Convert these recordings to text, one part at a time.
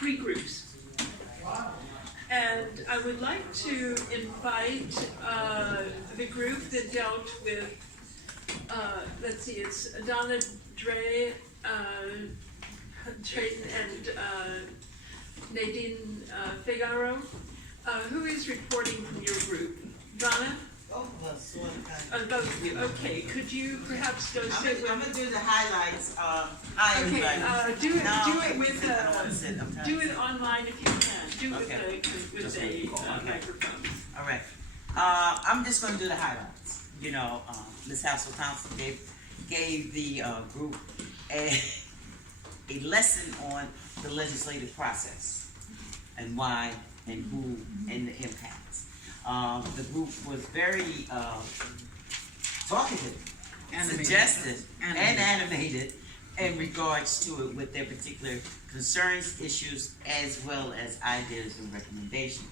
3 groups. And I would like to invite the group that dealt with, let's see, it's Donna Dre, Trayton, and Nadine Figaro. Who is reporting from your group? Donna? Both of us, sort of, kind of. Both of you. Okay. Could you perhaps go sit with? I'm gonna do the highlights. Okay. Do it with do it online if you can. Do it Okay. with a microphone. All right. I'm just gonna do the highlights. You know, Ms. Hassel Thompson gave the group a lesson on the legislative process and why and who and the impacts. The group was very talkative, suggestive, and animated in regards to it with their particular concerns, issues, as well as ideas and recommendations.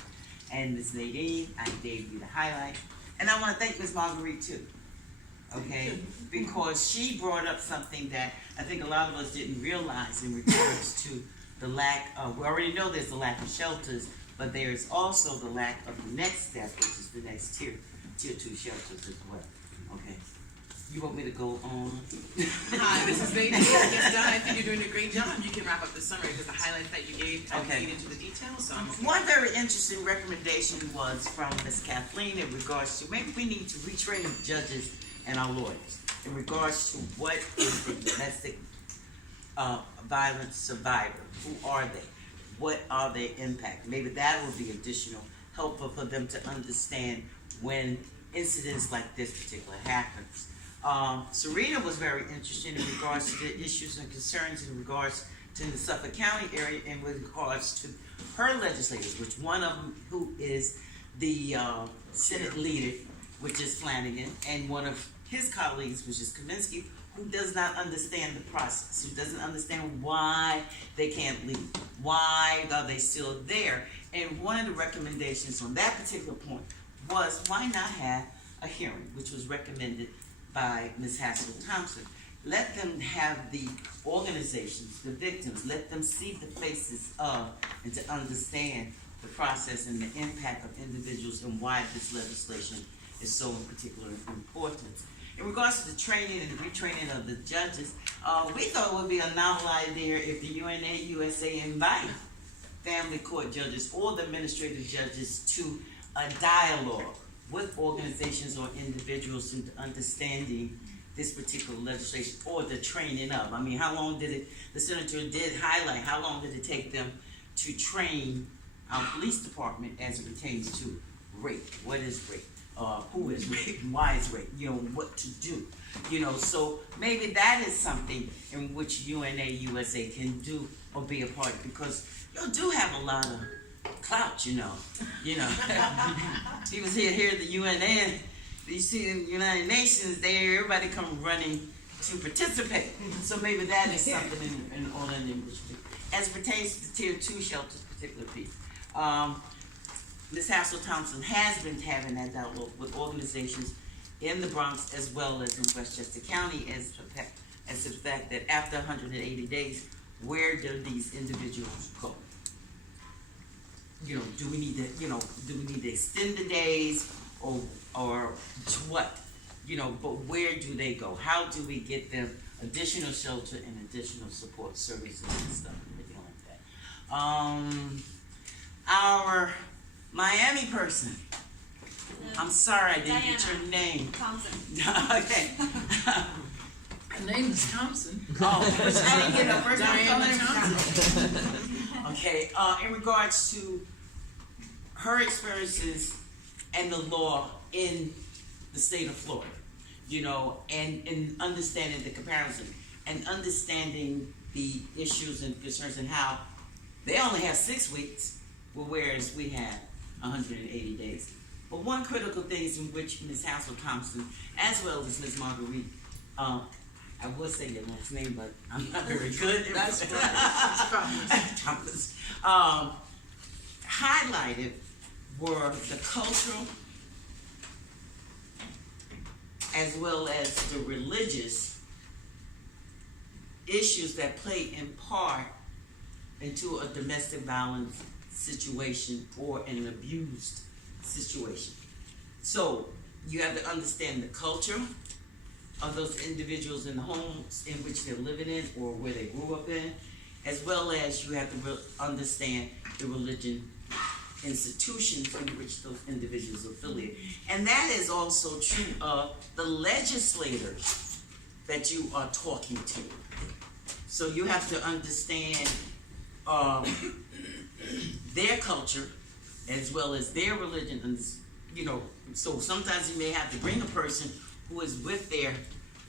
And Ms. Nadine, I gave you the highlight. And I want to thank Ms. Marguerite too, okay? Because she brought up something that I think a lot of us didn't realize in regards to the lack of, we already know there's a lack of shelters, but there's also the lack of the next step, which is the next tier 2 shelters as well, okay? You want me to go on? Hi, this is Nadine. Yes, Donna, I think you're doing a great job. You can wrap up the summary because the highlights that you gave, I Okay. get into the details, so I'm okay. One very interesting recommendation was from Ms. Kathleen in regards to maybe we need to retrain the judges and our lawyers in regards to what is the domestic violence survivor. Who are they? What are their impact? Maybe that will be additional helpful for them to understand when incidents like this particular happens. Serena was very interested in regards to the issues and concerns in regards to the Suffolk County area and with regards to her legislators, which one of them who is the Senate leader, which is Flanagan, and one of his colleagues, which is Kaminsky, who does not understand the process, who doesn't understand why they can't leave, why are they still there. And one of the recommendations on that particular point was why not have a hearing, which was recommended by Ms. Hassel Thompson. Let them have the organizations, the victims, let them see the faces of and to understand the process and the impact of individuals and why this legislation is so in particular important. In regards to the training and the retraining of the judges, we thought it would be a novel idea if the UNA USA invite family court judges or the administrative judges to a dialogue with organizations or individuals into understanding this particular legislation or the training of. I mean, how long did it, the senator did highlight, how long did it take them to train our police department as it pertains to rape? What is rape? Who is rape? Why is rape? You know, what to do. You know, so maybe that is something in which UNA USA can do or be a part of, because you do have a lot of clout, you know. People here at the UNA, you see in the United Nations there, everybody come running to participate. So maybe that is something in order in which as it pertains to the tier 2 shelters particular piece. Ms. Hassel Thompson has been having that dialogue with organizations in the Bronx as well as in Westchester County as to the fact that after 180 days, where do these individuals go? You know, do we need to extend the days or to what? You know, but where do they go? How do we get them additional shelter and additional support services and stuff and everything like that? Our Miami person. I'm sorry I didn't get your name. Thompson. Okay. Her name is Thompson. Oh, which I didn't get her first Diana name. Thompson. Okay, in regards to her experiences and the law in the state of Florida, you know, and understanding the comparison and understanding the issues and concerns and how they only have 6 weeks, whereas we have 180 days. But one critical thing is in which Ms. Hassel Thompson, as well as Ms. Marguerite, I would say your last name, but I'm not very good. That's right. Thomas. Highlighted were the cultural as well as the religious issues that play in part into a domestic violence situation or an abused situation. So you have to understand the culture of those individuals in the homes in which they're living in or where they grew up in, as well as you have to understand the religion institutions in which those individuals are affiliated. And that is also true of the legislators that you are talking to. So you have to understand their culture as well as their religion, and so sometimes you may have to bring a person who is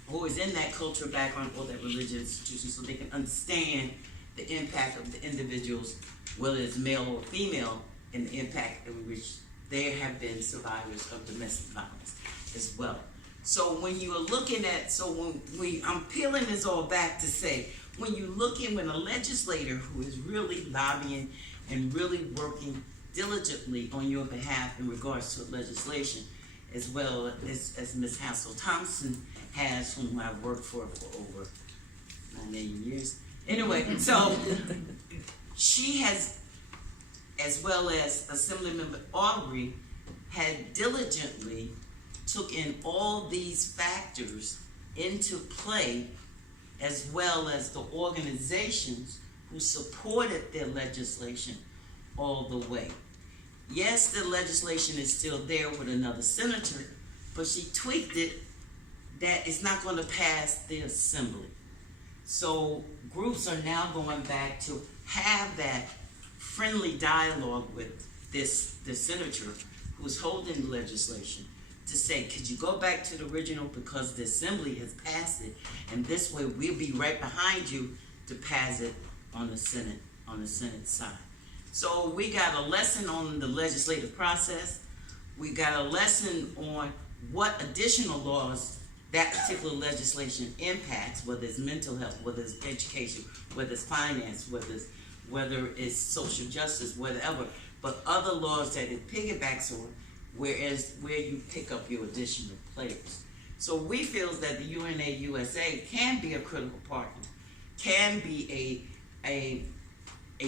who is in that cultural background or that religious institution so they can understand the impact of the individuals, whether it's male or female, and the impact in which there have been survivors of domestic violence as well. So when you are looking at, I'm peeling this all back to say, when a legislator who is really lobbying and really working diligently on your behalf in regards to legislation, as well as Ms. Hassel Thompson has, whom I've worked for over 9 years. Anyway, so she has, as well as Assemblymember Aubrey, had diligently took in all these factors into play, as well as the organizations who supported their legislation all the way. Yes, the legislation is still there with another senator, but she tweaked it that it's not going to pass the assembly. So groups are now going back to have that friendly dialogue with this senator who's holding the legislation to say, could you go back to the original because the assembly has passed it, and this way we'll be right behind you to pass it on the Senate side. So we got a lesson on the legislative process. We got a lesson on what additional laws that particular legislation impacts, whether it's mental health, whether it's education, whether it's finance, whether it's social justice, whatever, but other laws that it piggybacks on, where you pick up your additional players. So we feel that the UNA USA can be a critical partner, can be a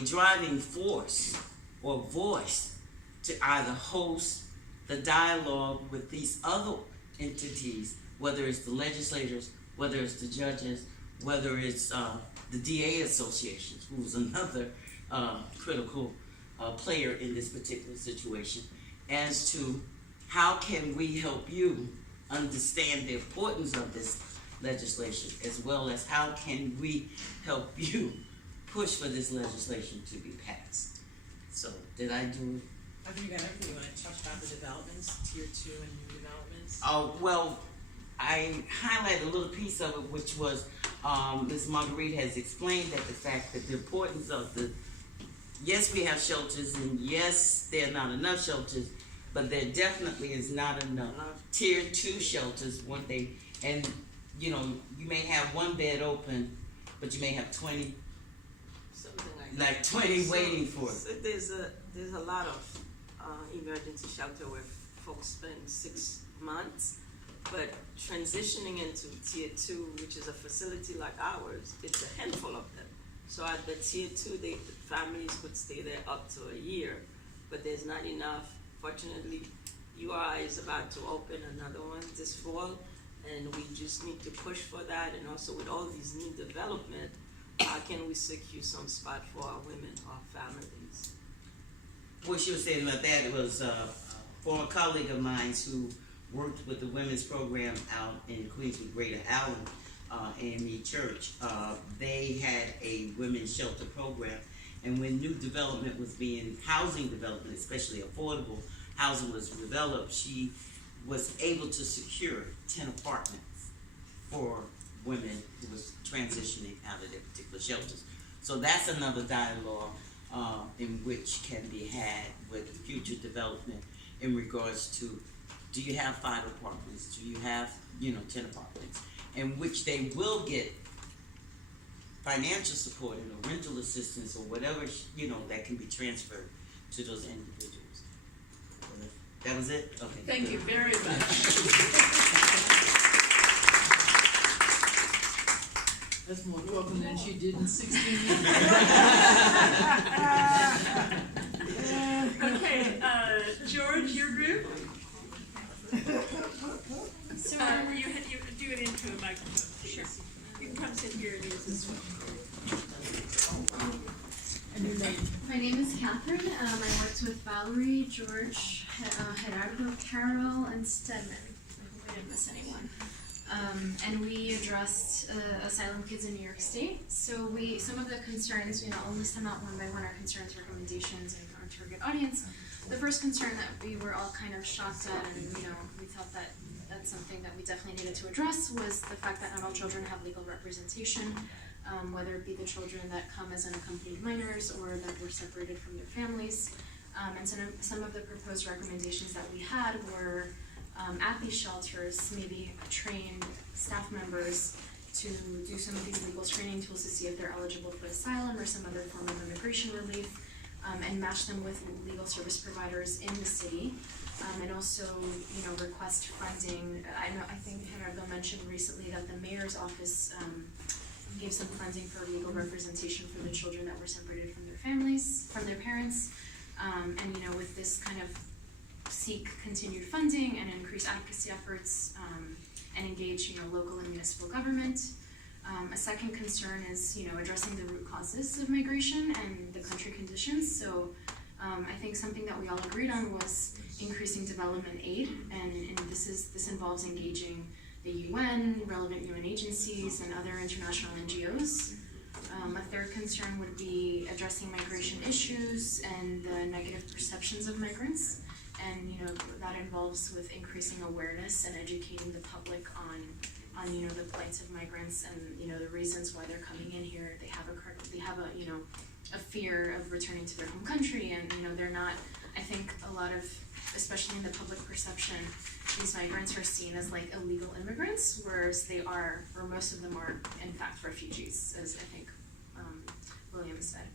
driving force or voice to either host the dialogue with these other entities, whether it's the legislators, whether it's the judges, whether it's the DA associations, who's another critical player in this particular situation, as to how can we help you understand the importance of this legislation, as well as how can we help you push for this legislation to be passed. So, did I do it? I think you got everything. You want to talk about the developments, tier 2 and new developments? Well, I highlighted a little piece of it, which was Ms. Marguerite has explained that the fact that the importance of yes, we have shelters, and yes, there are not enough shelters, but there definitely is not enough tier 2 shelters. And you may have one bed open, but you may have 20. Something like 20 waiting for it. So there's a lot of emergency shelter where folks spend 6 months, but transitioning into tier 2, which is a facility like ours, it's a handful of them. So at the tier 2, the families could stay there up to a year, but there's not enough. Fortunately, URI is about to open another one this fall, and we just need to push for that. And also with all these new development, how can we secure some spot for our women, our families? What she was saying about that, it was a former colleague of mine who worked with the women's program out in Queens with Greater Allen, AME Church. They had a women's shelter program, and when new development was housing development, especially affordable housing was developed, she was able to secure 10 apartments for women who was transitioning out of their particular shelters. So that's another dialogue in which can be had with future development in regards to, do you have 5 apartments? Do you have 10 apartments? In which they will get financial support and a rental assistance or whatever that can be transferred to those individuals. That was it? Okay. Thank you very much. That's more welcome than she did in 16 years. Okay, George, your group? So You do it into a microphone, please. Sure. You can come sit here and use this one. And your name? My name is Catherine. I worked with Valerie, George, Gerardo, Carol, and Stedman. I hope I didn't miss anyone. And we addressed asylum kids in New York State. So some of the concerns, I'll list them out one by one, our concerns, recommendations, and our target audience. The first concern that we were all kind of shocked at, and we thought that that's something that we definitely needed to address, was the fact that not all children have legal representation, whether it be the children that come as unaccompanied minors or that were separated from their families. And some of the proposed recommendations that we had were at these shelters, maybe train staff members to do some of these legal screening tools to see if they're eligible for asylum or some other form of immigration relief, and match them with legal service providers in the city. And also, request funding. I think Gerardo mentioned recently that the mayor's office gave some funding for legal representation for the children that were separated from their families, from their parents. And with this kind of seek continued funding and increase advocacy efforts, and engage, local and municipal government. A second concern is, addressing the root causes of migration and the country conditions. So I think something that we all agreed on was increasing development aid, and this involves engaging the UN, relevant UN agencies, and other international NGOs. A third concern would be addressing migration issues and the negative perceptions of migrants, and that involves with increasing awareness and educating the public on the plights of migrants and the reasons why they're coming in here. They have a fear of returning to their home country, and they're not. I think a lot of, especially in the public perception, these migrants are seen as like illegal immigrants, whereas they are, or most of them are, in fact, refugees, as I think William said.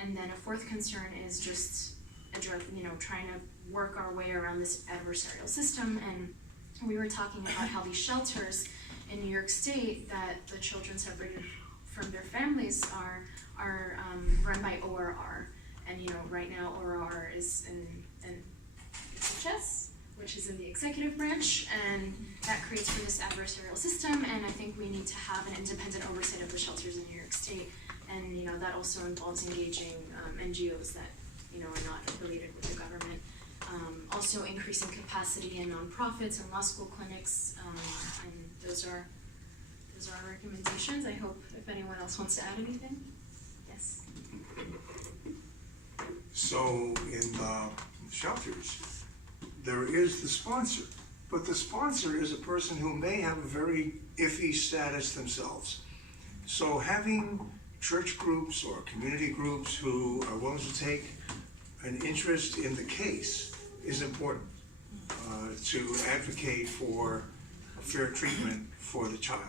And then a fourth concern is just trying to work our way around this adversarial system. And we were talking about how these shelters in New York State, that the children separated from their families are run by ORR. And right now ORR is in HHS, which is in the executive branch, and that creates for this adversarial system. And I think we need to have an independent oversight of the shelters in New York State, and that also involves engaging NGOs that are not affiliated with the government. Also increasing capacity in nonprofits and law school clinics, and those are our recommendations. I hope if anyone else wants to add anything. Yes. So in shelters, there is the sponsor, but the sponsor is a person who may have a very iffy status themselves. So having church groups or community groups who are willing to take an interest in the case is important to advocate for a fair treatment for the child.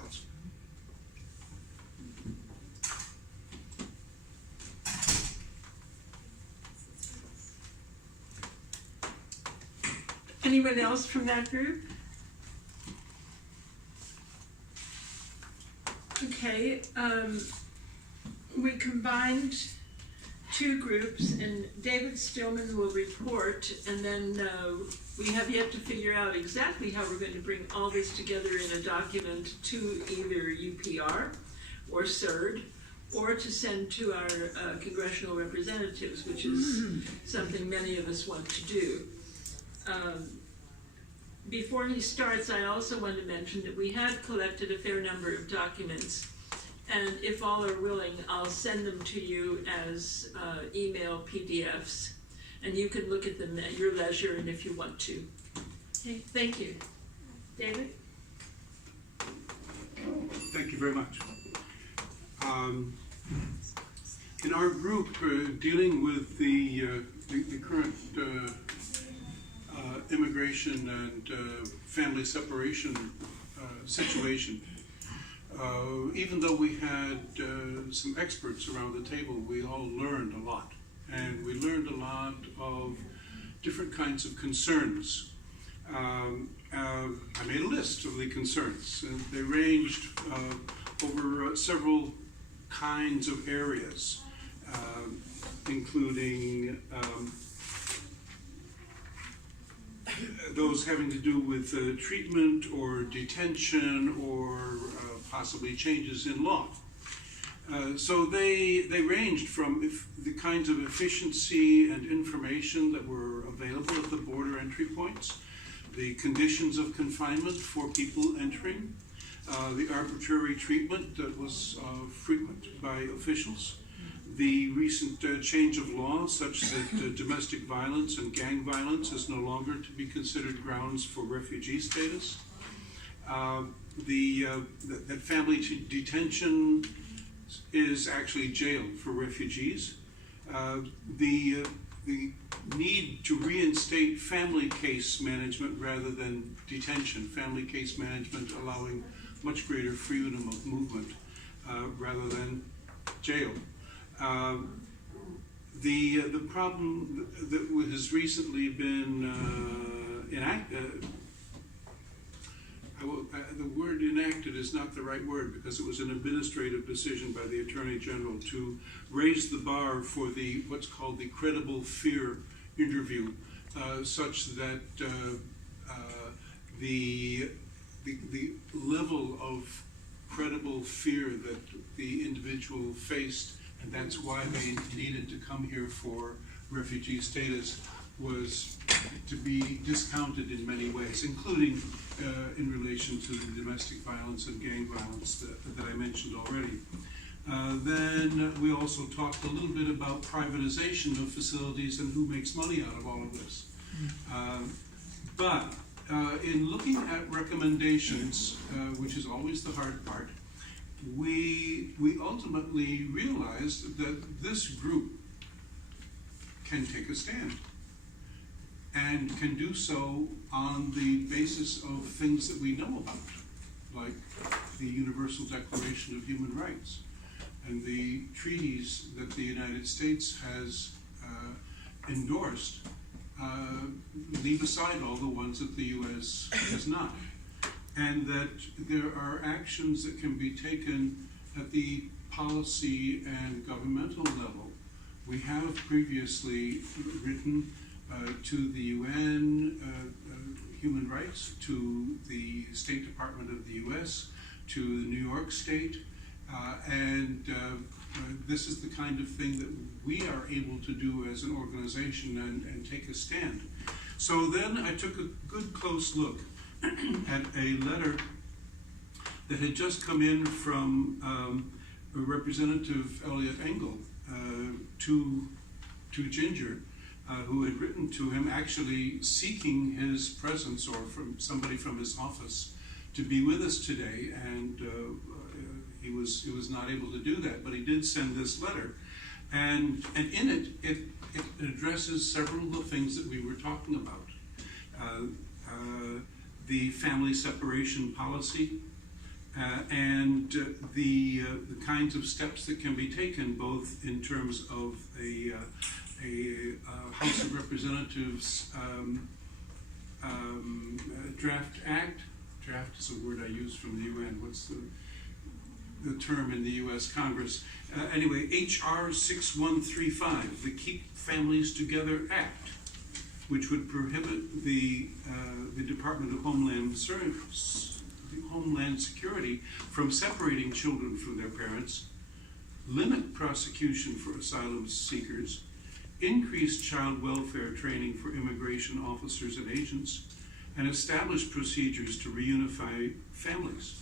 Anyone else from that group? Okay, we combined two groups, and David Stillman will report, and then we have yet to figure out exactly how we're going to bring all this together in a document to either UPR or CERD, or to send to our congressional representatives, which is something many of us want to do. Before he starts, I also want to mention that we have collected a fair number of documents, and if all are willing, I'll send them to you as email PDFs, and you can look at them at your leisure and if you want to. Okay, thank you. David? Thank you very much. In our group, dealing with the current immigration and family separation situation, even though we had some experts around the table, we all learned a lot. And we learned a lot of different kinds of concerns. I made a list of the concerns, and they ranged over several kinds of areas, including those having to do with treatment or detention or possibly changes in law. So they ranged from the kinds of efficiency and information that were available at the border entry points, the conditions of confinement for people entering, the arbitrary treatment that was frequent by officials, the recent change of law such that domestic violence and gang violence is no longer to be considered grounds for refugee status, that family detention is actually jail for refugees, the need to reinstate family case management rather than detention, family case management allowing much greater freedom of movement rather than jail. The problem that has recently been enacted, the word enacted is not the right word because it was an administrative decision by the Attorney General to raise the bar for the what's called the credible fear interview, such that the level of credible fear that the individual faced, and that's why they needed to come here for refugee status, was to be discounted in many ways, including in relation to the domestic violence and gang violence that I mentioned already. Then we also talked a little bit about privatization of facilities and who makes money out of all of this. But in looking at recommendations, which is always the hard part, we ultimately realized that this group can take a stand and can do so on the basis of things that we know about, like the Universal Declaration of Human Rights and the treaties that the United States has endorsed. Leave aside all the ones that the U.S. has not, and that there are actions that can be taken at the policy and governmental level. We have previously written to the UN Human Rights, to the State Department of the U.S., to New York State, and this is the kind of thing that we are able to do as an organization and take a stand. So then I took a good close look at a letter that had just come in from Representative Elliot Engel to Ginger, who had written to him actually seeking his presence, or from somebody from his office, to be with us today, and he was not able to do that, but he did send this letter, and in it addresses several of the things that we were talking about. The family separation policy, and the kinds of steps that can be taken, both in terms of a House of Representatives draft act. Draft is a word I use from the UN. What's the term in the U.S. Congress? Anyway, H.R. 6135, the Keep Families Together Act, which would prohibit the Department of Homeland Security from separating children from their parents, limit prosecution for asylum seekers, increase child welfare training for immigration officers and agents, and establish procedures to reunify families.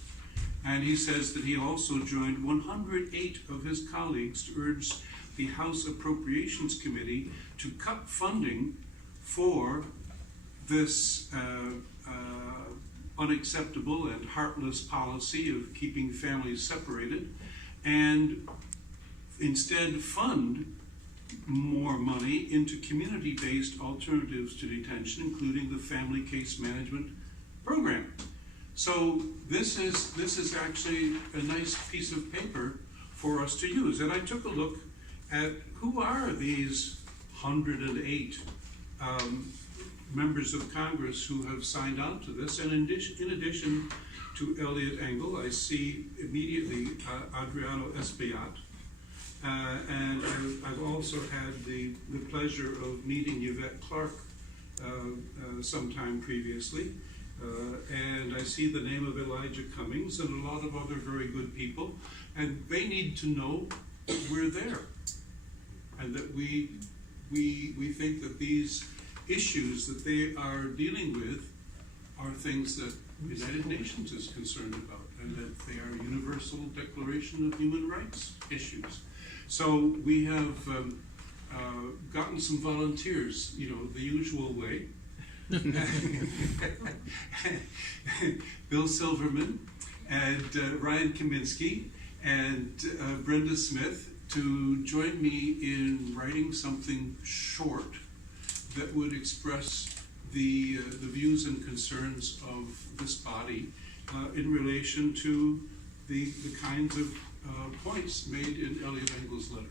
And he says that he also joined 108 of his colleagues to urge the House Appropriations Committee to cut funding for this unacceptable and heartless policy of keeping families separated, and instead fund more money into community-based alternatives to detention, including the family case management program. So this is actually a nice piece of paper for us to use. And I took a look at who are these 108 members of Congress who have signed on to this. And in addition to Elliot Engel, I see immediately Adriano Espaillat. And I've also had the pleasure of meeting Yvette Clark sometime previously. And I see the name of Elijah Cummings and a lot of other very good people. And they need to know we're there. And that we think that these issues that they are dealing with are things that the United Nations is concerned about, and that they are Universal Declaration of Human Rights issues. So we have gotten some volunteers, the usual way. Bill Silverman and Ryan Kaminsky and Brenda Smith to join me in writing something short that would express the views and concerns of this body in relation to the kinds of points made in Elliot Engel's letter.